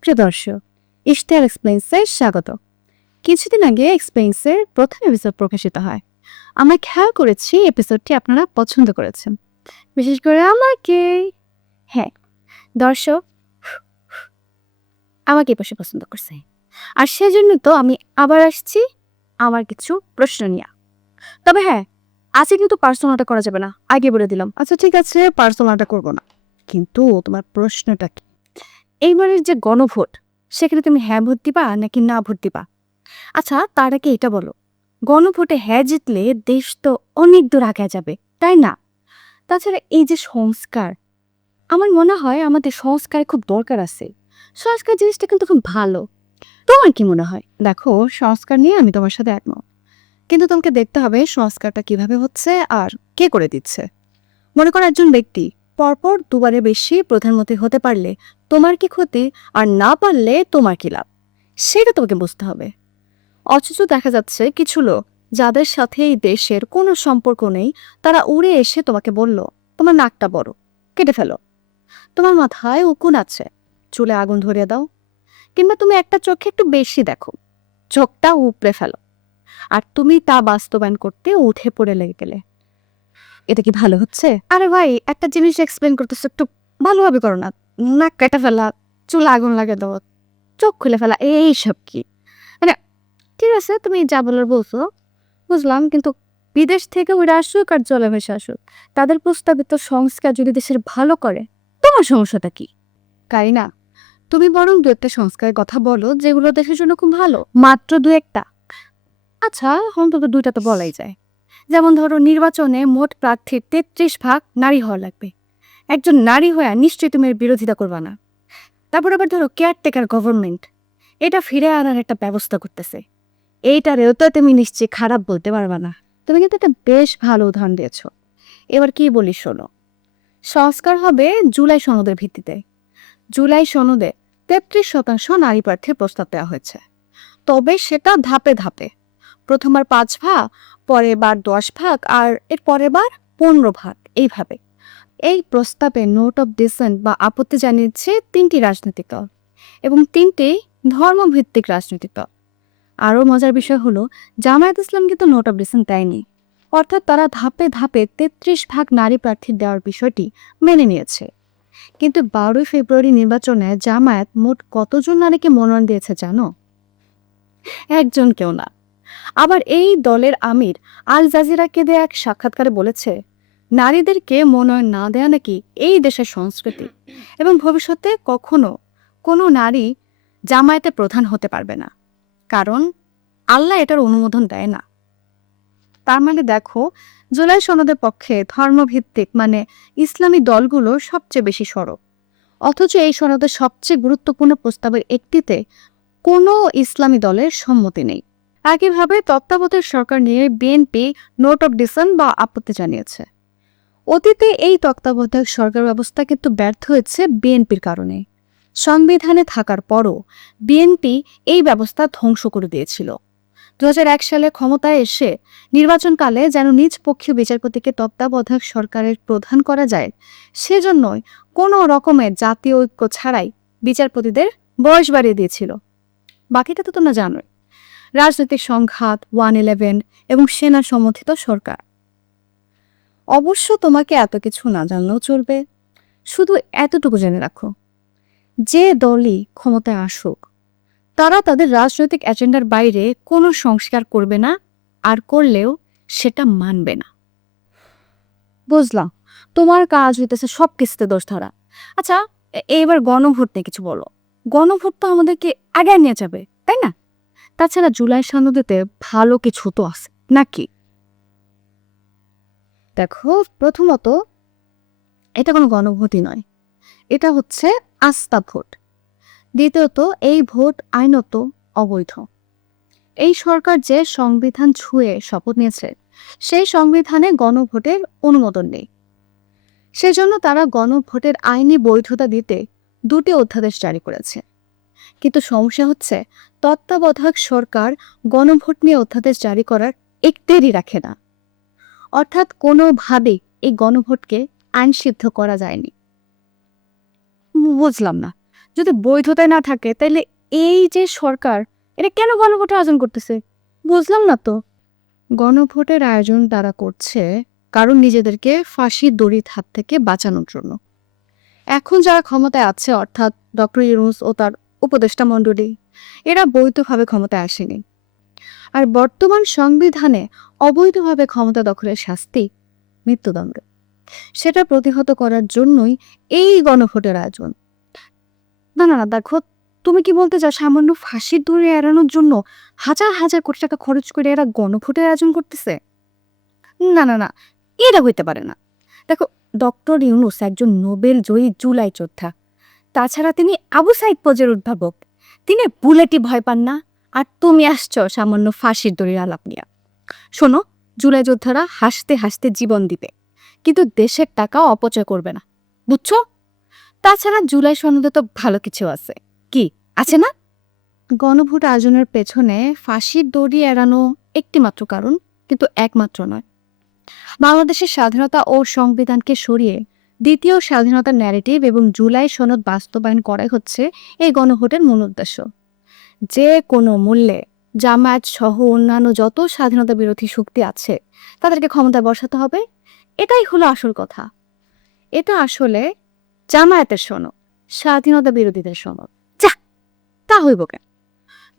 প্রিয় দর্শক, ইশতেহার এক্সপ্লেন্সে স্বাগত। কিছুদিন আগে এক্সপ্লেন্সের প্রথম এপিসোড প্রকাশিত হয়। আমরা খেয়াল করেছি এপিসোডটি আপনারা পছন্দ করেছেন। বিশেষ করে আমাকে। হ্যাঁ দর্শক, আমাকে বসে পছন্দ করছে। আর সেজন্য তো আমি আবার আসছি আমার কিছু প্রশ্ন নিয়ে। তবে হ্যাঁ আজকে কিন্তু পার্সোনাটা করা যাবে না। আগে বলে দিলাম। আচ্ছা ঠিক আছে পার্সোনাটা করব না। কিন্তু তোমার প্রশ্নটা কি? এইবারের যে গণভোট, সেখানে তুমি হ্যাঁ ভোট দিবা নাকি না ভোট দিবা? আচ্ছা তার আগে এটা বলো। গণভোটে হ্যাঁ জিতলে দেশ তো অনেক দূর আগে যাবে, তাই না? তাছাড়া এই যে সংস্কার, আমার মনে হয় আমাদের সংস্কারে খুব দরকার আছে। সংস্কার জিনিসটা কিন্তু খুব ভালো। তোমার কি মনে হয়? দেখো, সংস্কার নিয়ে আমি তোমার সাথে একমত। কিন্তু তোমাকে দেখতে হবে সংস্কারটা কীভাবে হচ্ছে আর কে করে দিচ্ছে। মনে করো একজন ব্যক্তি, পরপর দুবারে বেশি প্রধানমন্ত্রী হতে পারলে তোমার কি ক্ষতি? আর না পারলে তোমার কি লাভ? সেটা তোমাকে বুঝতে হবে। অথচ দেখা যাচ্ছে কিছু লোক যাদের সাথে এই দেশের কোনো সম্পর্ক নেই, তারা উড়ে এসে তোমাকে বলল, তোমার নাকটা বড়, কেটে ফেলো। তোমার মাথায় উকুন আছে, চুলে আগুন ধরিয়ে দাও। কিংবা তুমি একটা চোখে একটু বেশি দেখো, চোখটা উপড়ে ফেলো। আর তুমি তা বাস্তবায়ন করতে উঠে পড়ে লেগে গেলে। এটা কি ভালো হচ্ছে? আরে ভাই, একটা জিনিস এক্সপ্লেন করতেছো, একটু ভালোভাবে করো না। নাক কেটে ফেলা চুল আগুন লাগে দেওয়া চোখ খুলে ফেলা এই সব কি? মানে ঠিক আছে তুমি যা বলার বলছো বুঝলাম কিন্তু বিদেশ থেকে ওরা আসুক আর জলে ভেসে আসুক তাদের প্রস্তাবিত সংস্কার যদি দেশের ভালো করে তোমার সমস্যাটা কি? কারিনা তুমি বরং দু একটা সংস্কারের কথা বলো যেগুলো দেশের জন্য খুব ভালো। মাত্র দু একটা। আচ্ছা অন্তত দুইটা তো বলাই যায়। যেমন ধরো নির্বাচনে মোট প্রার্থীর তেত্রিশ ভাগ নারী হওয়া লাগবে। একজন নারী হয়ে নিশ্চয়ই তুমি এর বিরোধিতা করবা না। তারপর আবার ধরো কেয়ারটেকার গভর্নমেন্ট এটা ফিরে আনার একটা ব্যবস্থা করতেছে। এইটারেও তো তুমি নিশ্চয়ই খারাপ বলতে পারবা না। তুমি কিন্তু একটা বেশ ভালো উদাহরণ দিয়েছ। এবার কি বলি শোনো, সংস্কার হবে জুলাই সনদের ভিত্তিতে। জুলাই সনদে তেত্রিশ শতাংশ নারী প্রার্থীর প্রস্তাব দেওয়া হয়েছে। তবে সেটা ধাপে ধাপে। প্রথমবার পাঁচ ভাগ, পরের বার দশ ভাগ, আর এর পরের বার পনেরো ভাগ, এইভাবে। এই প্রস্তাবে নোট অফ ডিসেন্ট বা আপত্তি জানিয়েছে তিনটি রাজনৈতিক দল এবং তিনটি ধর্মভিত্তিক রাজনৈতিক দল। আরও মজার বিষয় হলো, জামায়াত ইসলাম কিন্তু নোট অফ ডিসেন্ট দেয়নি। অর্থাৎ তারা ধাপে ধাপে তেত্রিশ ভাগ নারী প্রার্থী দেওয়ার বিষয়টি মেনে নিয়েছে। কিন্তু বারোই ফেব্রুয়ারি নির্বাচনে জামায়াত মোট কতজন নারীকে মনোনয়ন দিয়েছে জানো? একজন কেউ না। আবার এই দলের আমির আল জাজিরাকে দেয়া এক সাক্ষাৎকারে বলেছে নারীদেরকে মনোনয়ন না দেয়া নাকি এই দেশের সংস্কৃতি? এবং ভবিষ্যতে কখনো কোনো নারী জামায়াতে প্রধান হতে পারবে না। কারণ আল্লাহ এটার অনুমোদন দেয় না। তার মানে দেখো, জুলাই সনদের পক্ষে ধর্মভিত্তিক মানে ইসলামী দলগুলো সবচেয়ে বেশি সরব। অথচ এই সনদের সবচেয়ে গুরুত্বপূর্ণ প্রস্তাবের একটিতে কোনো ইসলামী দলের সম্মতি নেই। একইভাবে তত্ত্বাবধায়ক সরকার নিয়ে বিএনপি নোট অফ ডিসেন্ট বা আপত্তি জানিয়েছে। অতীতে এই তত্ত্বাবধায়ক সরকার ব্যবস্থা কিন্তু ব্যর্থ হয়েছে বিএনপির কারণে। সংবিধানে থাকার পরও বিএনপি এই ব্যবস্থা ধ্বংস করে দিয়েছিল। দু হাজার এক সালে ক্ষমতায় এসে নির্বাচনকালে যেন নিজ পক্ষীয় বিচারপতিকে তত্ত্বাবধায়ক সরকারের প্রধান করা যায়, সেজন্যই কোনো রকমের জাতীয় ঐক্য ছাড়াই বিচারপতিদের বয়স বাড়িয়ে দিয়েছিল। বাকিটা তো তোমরা জানোই। রাজনৈতিক সংঘাত, ওয়ান ইলেভেন এবং সেনা সমর্থিত সরকার। অবশ্য তোমাকে এত কিছু না জানলেও চলবে। শুধু এতটুকু জেনে রাখো, যে দলই ক্ষমতায় আসুক, তারা তাদের রাজনৈতিক এজেন্ডার বাইরে কোনো সংস্কার করবে না আর করলেও সেটা মানবে না। বুঝলাম, তোমার কাজ হইতেছে সব কিছুতে দোষ ধরা। আচ্ছা এবার গণভোট নিয়ে কিছু বলো। গণভোট তো আমাদেরকে আগে নিয়ে যাবে, তাই না? তাছাড়া জুলাই সনদেতে ভালো কিছু তো আছে, নাকি? দেখো, প্রথমত, এটা কোনো গণভোটই নয়। এটা হচ্ছে আস্থা ভোট। দ্বিতীয়ত, এই ভোট আইনত অবৈধ। এই সরকার যে সংবিধান ছুঁয়ে শপথ নিয়েছে, সেই সংবিধানে গণভোটের অনুমোদন নেই। সেজন্য তারা গণভোটের আইনি বৈধতা দিতে দুটি অধ্যাদেশ জারি করেছে। কিন্তু সমস্যা হচ্ছে, তত্ত্বাবধায়ক সরকার গণভোট নিয়ে অধ্যাদেশ জারি করার একটেরই রাখে না। অর্থাৎ কোনোভাবেই এই গণভোটকে আইনসিদ্ধ করা যায়নি। বুঝলাম না। যদি বৈধতায় না থাকে তাহলে এই যে সরকার, এটা কেন গণভোটের আয়োজন করতেছে? বুঝলাম না তো। গণভোটের আয়োজন তারা করছে কারণ নিজেদেরকে ফাঁসির দড়ির হাত থেকে বাঁচানোর জন্য। এখন যারা ক্ষমতায় আছে, অর্থাৎ ডক্টর ইউনুস ও তার উপদেষ্টা মণ্ডলী, এরা বৈধভাবে ক্ষমতায় আসেনি। আর বর্তমান সংবিধানে অবৈধভাবে ক্ষমতা দখলের শাস্তি মৃত্যুদণ্ড। সেটা প্রতিহত করার জন্যই এই গণভোটের আয়োজন। না না না, দেখো, তুমি কি বলতে চাও সামান্য ফাঁসির দড়ি এড়ানোর জন্য হাজার হাজার কোটি টাকা খরচ করে এরা গণভোটের আয়োজন করতেছে? না না না, এটা হইতে পারে না। দেখো, ডক্টর ইউনুস একজন নোবেল জয়ী জুলাই যোদ্ধা। তাছাড়া তিনি আবু সাইদ পজের উদ্ভাবক। তিনি বুলেটই ভয় পান না আর তুমি আসছো সামান্য ফাঁসির দড়ির আলাপ নিয়ে। শোনো, জুলাই যোদ্ধারা হাসতে হাসতে জীবন দিবে, কিন্তু দেশের টাকা অপচয় করবে না, বুঝছ? তাছাড়া জুলাই সনদে তো ভালো কিছু আছে। কি, আছে না? গণভোট আয়োজনের পেছনে ফাঁসির দড়ি এড়ানো একটি মাত্র কারণ, কিন্তু একমাত্র নয়। বাংলাদেশের স্বাধীনতা ও সংবিধানকে সরিয়ে দ্বিতীয় স্বাধীনতার ন্যারেটিভ এবং জুলাই সনদ বাস্তবায়ন করাই হচ্ছে এই গণভোটের মূল উদ্দেশ্য। যে কোনো মূল্যে জামায়াত সহ অন্যান্য যত স্বাধীনতা বিরোধী শক্তি আছে, তাদেরকে ক্ষমতায় বসাতে হবে। এটাই হলো আসল কথা। এটা আসলে জামায়াতের সনদ, স্বাধীনতা বিরোধীদের সনদ। যা, তা হইব কেন?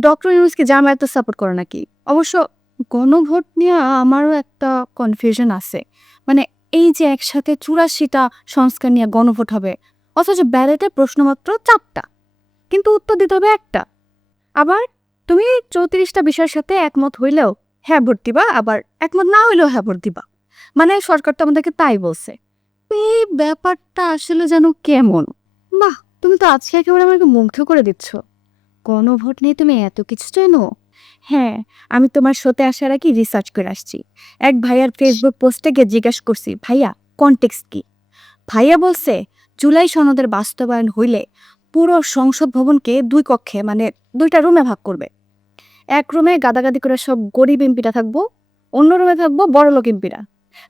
ডক্টর ইউনুসকে জামায়াত সাপোর্ট করে নাকি অবশ্য গণভোট নিয়ে আমারও একটা কনফিউশন আছে। মানে এই যে একসাথে চুরাশিটা সংস্কার নিয়ে গণভোট হবে, অথচ ব্যালেটের প্রশ্নমাত্র চারটা। কিন্তু উত্তর দিতে হবে একটা। আবার তুমি চৌত্রিশটা বিষয়ের সাথে একমত হইলেও হ্যাঁ ভোট দিবা, আবার একমত না হইলেও হ্যাঁ ভোট দিবা। মানে সরকার তো আমাদেরকে তাই বলছে। এই ব্যাপারটা আসলে যেন কেমন? বাহ, তুমি তো আজকে একেবারে আমাকে মুগ্ধ করে দিচ্ছ। গণভোট নিয়ে তুমি এত কিছু জানো হ্যাঁ আমি তোমার শোতে আসার আগে রিসার্চ করে আসছি। এক ভাইয়ার ফেসবুক পোস্টে গিয়ে জিজ্ঞাসা করছি, ভাইয়া কনটেক্সট কি? ভাইয়া বলছে, জুলাই সনদের বাস্তবায়ন হইলে পুরো সংসদ ভবনকে দুই কক্ষে মানে দুইটা রুমে ভাগ করবে। এক রুমে গাদাগাদি করে সব গরিব এমপিরা থাকব, অন্য রুমে থাকব বড় লোক এমপিরা।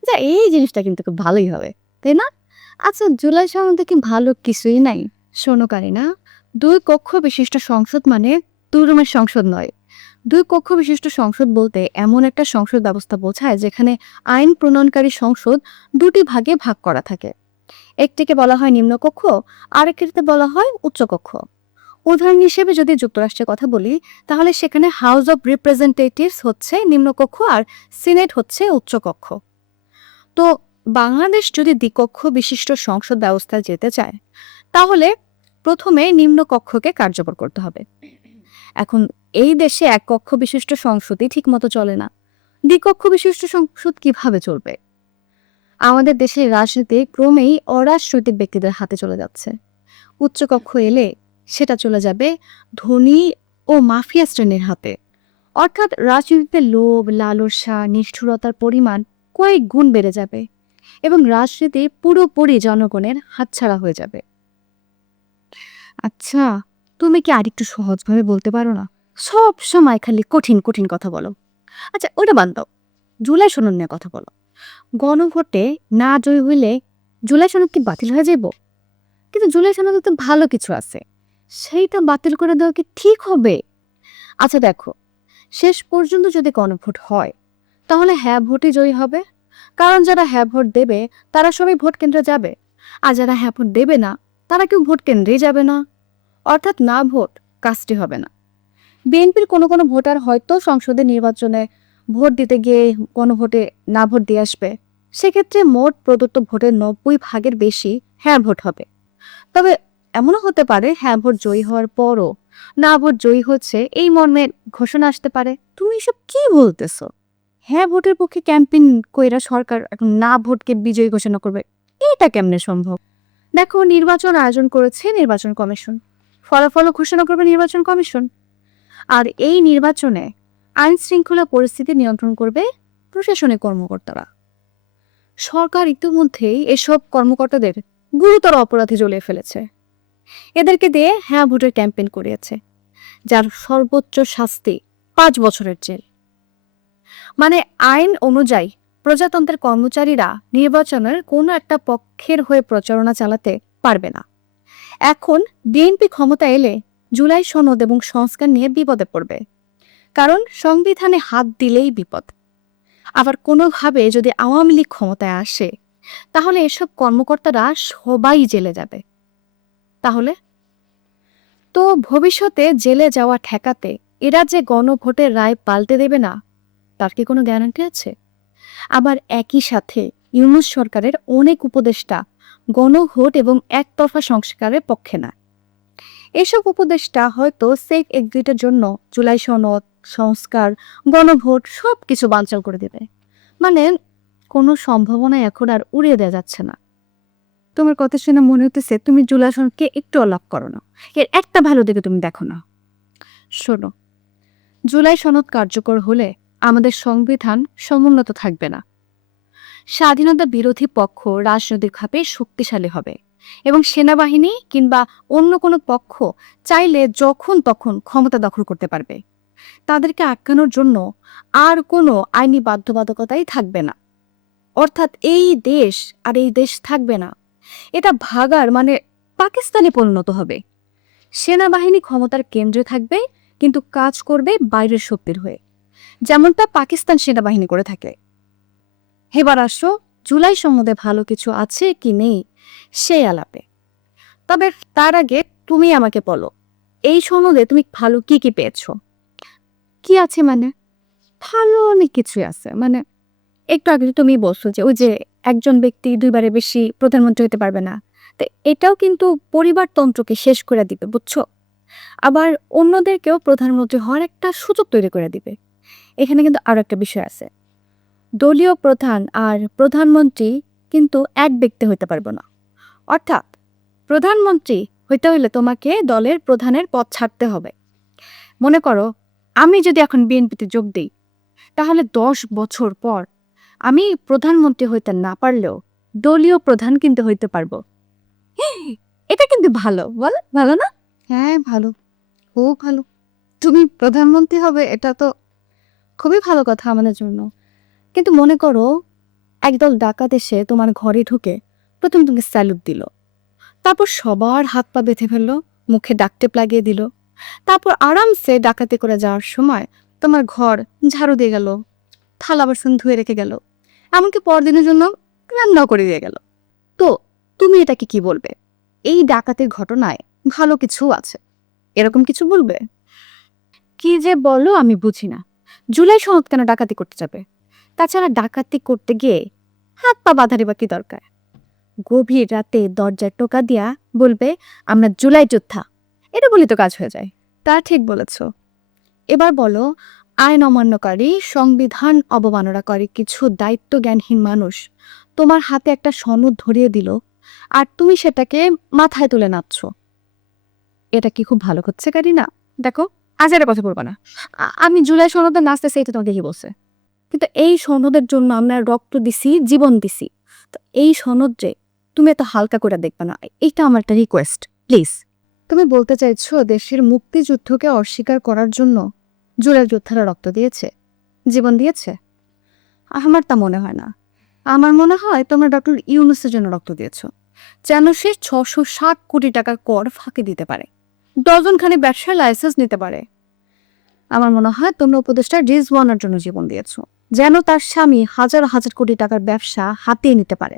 যা এই জিনিসটা কিন্তু খুব ভালোই হবে, তাই না? আচ্ছা জুলাই সনদে কি ভালো কিছুই নাই? শোনো না দুই কক্ষ বিশিষ্ট সংসদ মানে দুই রুমের সংসদ নয়। দুই কক্ষ বিশিষ্ট সংসদ বলতে এমন একটা সংসদ ব্যবস্থা বোঝায় যেখানে আইন প্রণয়নকারী সংসদ দুটি ভাগে ভাগ করা থাকে। একটিকে বলা হয় নিম্নকক্ষ আরেকটিতে বলা হয় উচ্চকক্ষ। উদাহরণ হিসেবে যদি যুক্তরাষ্ট্রের কথা বলি, তাহলে সেখানে হাউস অব রিপ্রেজেন্টেটিভস হচ্ছে নিম্নকক্ষ আর সিনেট হচ্ছে উচ্চকক্ষ। তো বাংলাদেশ যদি দ্বিকক্ষ বিশিষ্ট সংসদ ব্যবস্থায় যেতে চায়, তাহলে প্রথমে নিম্নকক্ষকে কার্যকর করতে হবে। এখন এই দেশে এক কক্ষ বিশিষ্ট সংসদই ঠিকমতো চলে না। দ্বিকক্ষ বিশিষ্ট সংসদ কীভাবে চলবে? আমাদের দেশের রাজনীতি ক্রমেই অরাজনৈতিক ব্যক্তিদের হাতে চলে যাচ্ছে। উচ্চকক্ষ এলে সেটা চলে যাবে ধনী ও মাফিয়া শ্রেণির হাতে। অর্থাৎ রাজনীতিতে লোভ, লালসা, নিষ্ঠুরতার পরিমাণ কয়েক গুণ বেড়ে যাবে এবং রাজনীতি পুরোপুরি জনগণের হাতছাড়া হয়ে যাবে। আচ্ছা তুমি কি আরেকটু সহজভাবে বলতে পারো না? সব সময় খালি কঠিন কঠিন কথা বলো। আচ্ছা ওটা দাও। জুলাই সনদ নিয়ে কথা বলো। গণভোটে না জয় হইলে জুলাই সনদ কি বাতিল হয়ে যাব কিন্তু জুলাই সনদে তো ভালো কিছু আছে। সেইটা বাতিল করে দেওয়া কি ঠিক হবে? আচ্ছা দেখো, শেষ পর্যন্ত যদি গণভোট হয়, তাহলে হ্যাঁ ভোটই জয়ী হবে। কারণ যারা হ্যাঁ ভোট দেবে, তারা সবাই ভোট কেন্দ্রে যাবে। আর যারা হ্যাঁ ভোট দেবে না, তারা কেউ ভোট কেন্দ্রেই যাবে না। অর্থাৎ না ভোট কাজটি হবে না। বিএনপির কোনো কোনো ভোটার হয়তো সংসদের নির্বাচনে ভোট দিতে গিয়ে কোনো ভোটে না ভোট দিয়ে আসবে, সেক্ষেত্রে মোট প্রদত্ত ভোটের নব্বই ভাগের বেশি হ্যাঁ ভোট হবে। তবে এমনও হতে পারে হ্যাঁ ভোট জয়ী হওয়ার পরও না ভোট জয়ী হচ্ছে এই মর্মে ঘোষণা আসতে পারে। তুমি এসব কি বলতেছো? হ্যাঁ ভোটের পক্ষে ক্যাম্পেইন কইরা সরকার এখন না ভোটকে বিজয়ী ঘোষণা করবে, এটা কেমনে সম্ভব? দেখো, নির্বাচন আয়োজন করেছে নির্বাচন কমিশন ফলাফল ঘোষণা করবে নির্বাচন কমিশন। আর এই নির্বাচনে আইন শৃঙ্খলা পরিস্থিতি নিয়ন্ত্রণ করবে প্রশাসনিক কর্মকর্তারা। সরকার ইতিমধ্যেই এসব কর্মকর্তাদের গুরুতর অপরাধে জ্বলিয়ে ফেলেছে। এদেরকে দিয়ে হ্যাঁ ভোটের ক্যাম্পেইন করিয়েছে, যার সর্বোচ্চ শাস্তি পাঁচ বছরের জেল। মানে আইন অনুযায়ী প্রজাতন্ত্রের কর্মচারীরা নির্বাচনের কোনো একটা পক্ষের হয়ে প্রচারণা চালাতে পারবে না। এখন বিএনপি ক্ষমতা এলে জুলাই সনদ এবং সংস্কার নিয়ে বিপদে পড়বে। কারণ সংবিধানে হাত দিলেই বিপদ। আবার কোনোভাবে যদি আওয়ামী লীগ ক্ষমতায় আসে, তাহলে এসব কর্মকর্তারা সবাই জেলে যাবে। তাহলে? তো ভবিষ্যতে জেলে যাওয়া ঠেকাতে এরা যে গণভোটের রায় পাল্টে দেবে না, তার কি কোনো গ্যারান্টি আছে? আবার একই সাথে ইউনুস সরকারের অনেক উপদেষ্টা গণভোট এবং একতরফা সংস্কারের পক্ষে না এসব উপদেষ্টা হয়তো সেফ এক্সিটের জন্য জুলাই সনদ সংস্কার, গণভোট সব কিছু বানচাল করে দেবে। মানে কোনো সম্ভাবনা এখন আর উড়িয়ে দেওয়া যাচ্ছে না। তোমার কথা শুনে মনে হতেছে তুমি জুলাই সনদকে একটু অলাপ করো না। এর একটা ভালো দিকে তুমি দেখো না। শোনো, জুলাই সনদ কার্যকর হলে আমাদের সংবিধান সমুন্নত থাকবে না। স্বাধীনতা বিরোধী পক্ষ রাজনৈতিকভাবে শক্তিশালী হবে এবং সেনাবাহিনী কিংবা অন্য কোনো পক্ষ চাইলে যখন তখন ক্ষমতা দখল করতে পারবে। তাদেরকে আটকানোর জন্য আর কোনো আইনি বাধ্যবাধকতাই থাকবে না। অর্থাৎ এই দেশ আর এই দেশ থাকবে না। এটা ভাগার মানে পাকিস্তানে পরিণত হবে। সেনাবাহিনী ক্ষমতার কেন্দ্রে থাকবে, কিন্তু কাজ করবে বাইরের শক্তির হয়ে। যেমনটা পাকিস্তান সেনাবাহিনী করে থাকে। এবার আসো, জুলাই সম্বন্ধে ভালো কিছু আছে কি নেই সেই আলাপে। তবে তার আগে তুমি আমাকে বলো, এই সনদে তুমি ভালো কি কি পেয়েছ? কি আছে মানে? ভালো অনেক কিছুই আছে। মানে একটু আগে তুমি বলছো যে ওই যে একজন ব্যক্তি দুইবারে বেশি প্রধানমন্ত্রী হতে পারবে না, তো এটাও কিন্তু পরিবারতন্ত্রকে শেষ করে দিবে, বুঝছ? আবার অন্যদেরকেও প্রধানমন্ত্রী হওয়ার একটা সুযোগ তৈরি করে দিবে। এখানে কিন্তু আরও একটা বিষয় আছে। দলীয় প্রধান আর প্রধানমন্ত্রী কিন্তু এক ব্যক্তি হইতে পারবে না। অর্থাৎ প্রধানমন্ত্রী হইতে হইলে তোমাকে দলের প্রধানের পদ ছাড়তে হবে। মনে করো আমি যদি এখন বিএনপিতে যোগ দিই, তাহলে দশ বছর পর আমি প্রধানমন্ত্রী হইতে না পারলেও দলীয় প্রধান কিন্তু হইতে পারব। এটা কিন্তু ভালো, বল, ভালো না? হ্যাঁ ভালো, খুব ভালো। তুমি প্রধানমন্ত্রী হবে, এটা তো খুবই ভালো কথা আমাদের জন্য। কিন্তু মনে করো, একদল ডাকাত এসে তোমার ঘরে ঢুকে প্রথম তুমি স্যালুট দিল। তারপর সবার হাত পা বেঁধে ফেলল, মুখে ডাকটেপ লাগিয়ে দিল। তারপর আরামসে ডাকাতি করে যাওয়ার সময় তোমার ঘর ঝাড়ু দিয়ে গেল, থালা বাসন ধুয়ে রেখে গেল, এমনকি পরদিনের জন্য রান্নাও করে দিয়ে গেল। তো তুমি এটাকে কি বলবে? এই ডাকাতির ঘটনায় ভালো কিছু আছে? এরকম কিছু বলবে? কি যে বলো আমি বুঝি না। জুলাই সনদ কেন ডাকাতি করতে যাবে? তাছাড়া ডাকাতি করতে গিয়ে হাত পা বাঁধারই বা কি দরকার? গভীর রাতে দরজায় টোকা দিয়া বলবে, আমরা জুলাই যোদ্ধা। এটা বলি তো কাজ হয়ে যায়। তা ঠিক বলেছ। এবার বলো, আইন অমান্যকারী, সংবিধান অবমাননাকারী কিছু দায়িত্ব জ্ঞানহীন মানুষ তোমার হাতে একটা সনদ ধরিয়ে দিল আর তুমি সেটাকে মাথায় তুলে নাচছ। এটা কি খুব ভালো হচ্ছে কারি না দেখো, আজ এটা কথা বলব না। আমি জুলাই সনদে নাচতেছি এটা তোমাকে কি বলছে। কিন্তু এই সনদের জন্য আমরা রক্ত দিছি, জীবন দিছি। তো এই সনদ যে তুমি এত হালকা করে দেখবে না, এইটা আমার একটা রিকোয়েস্ট প্লিজ তুমি বলতে চাইছো দেশের মুক্তিযুদ্ধকে অস্বীকার করার জন্য জুলাই যোদ্ধারা রক্ত দিয়েছে, জীবন দিয়েছে? আমার তা মনে হয় না। আমার মনে হয় তোমরা ডক্টর ইউনুসের জন্য রক্ত দিয়েছ, যেন সে ছশো ষাট কোটি টাকার কর ফাঁকি দিতে পারে ডজনখানে ব্যবসার লাইসেন্স নিতে পারে। আমার মনে হয় তোমরা উপদেষ্টা রিজওয়ানার জন্য জীবন দিয়েছ, যেন তার স্বামী হাজার হাজার কোটি টাকার ব্যবসা হাতিয়ে নিতে পারে।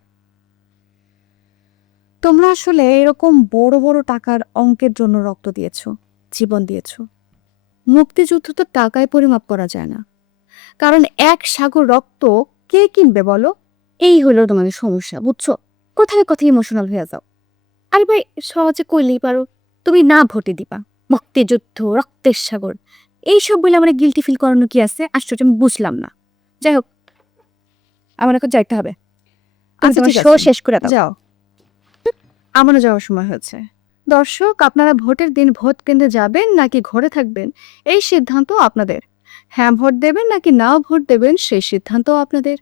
তোমরা আসলে এরকম বড় বড় টাকার অঙ্কের জন্য রক্ত দিয়েছ জীবন দিয়েছ। মুক্তিযুদ্ধ তো টাকায় পরিমাপ করা যায় না। কারণ এক সাগর রক্ত কে কিনবে বলো? এই হলো তোমাদের সমস্যা বুঝছ? কোথায় কোথায় ইমোশনাল হয়ে যাও। আরে ভাই সহজে কইলেই পারো তুমি না ভোটে দিবা। মুক্তিযুদ্ধ রক্তের সাগর এইসব বলে আমার গিলটি ফিল করানো কি আছে? আশ্চর্য আমি বুঝলাম না। যাই হোক আমার এখন যাইতে হবে। আচ্ছা, তোমার শো শেষ করে দাও। যাও। আমারও যাওয়ার সময় হয়েছে। দর্শক, আপনারা ভোটের দিন ভোট কেন্দ্রে যাবেন নাকি ঘরে থাকবেন? এই সিদ্ধান্ত আপনাদের। হ্যাঁ ভোট দেবেন নাকি নাও ভোট দেবেন, সেই সিদ্ধান্ত আপনাদের।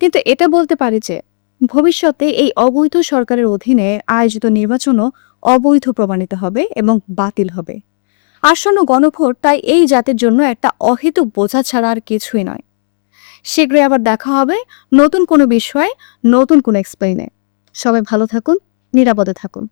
কিন্তু এটা বলতে পারি যে, ভবিষ্যতে এই অবৈধ সরকারের অধীনে আয়োজিত নির্বাচনও অবৈধ প্রমাণিত হবে এবং বাতিল হবে। আসন্ন গণভোট তাই এই জাতির জন্য একটা অহেতুক বোঝা ছাড়া আর কিছুই নয়। শীঘ্রই আবার দেখা হবে নতুন কোনো বিষয়ে, নতুন কোনো এক্সপ্লেইনে সবাই ভালো থাকুন নিরাপদে থাকুন।